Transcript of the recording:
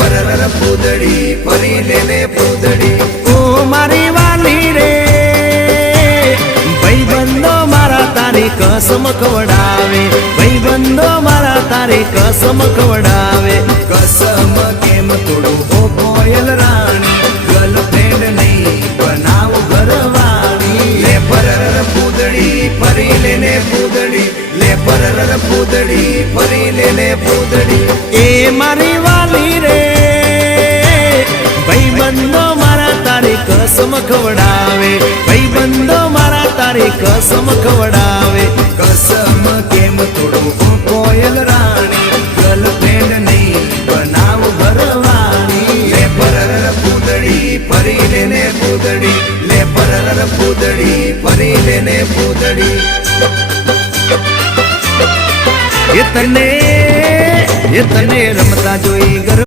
પરર પૂદડી ફરી લેને પૂદડી ઓ મારી વાલી રે ભાઈબંધો મારા તારી કસમ ખવડાવે ભાઈબંધો મારા તારી કસમ ખવડાવે કસમ કેમ તોડું ઓ કોયલ રાણી ગર્લફ્રેન્ડ નહીં બનાવ ઘરવાળી લે પરર પૂદડી ફરી લેને પૂદડી લે પરર પૂદડી ફરી લેને પૂદડી એ મારી વાલી રે ભાઈબંધો મારા તારી કસમ ખવડાવે ભાઈબંધો મારા તારી કસમ ખવડાવે કસમ કેમ તોડું ઓ કોયલ રાણી ગર્લફ્રેન્ડ નહીં બનાવ ઘરવાળી લે પરર પૂદડી ફરી લેને પૂદડી લે પરર પૂદડી ફરી લેને પૂદડી એ તને રમતા જોઈ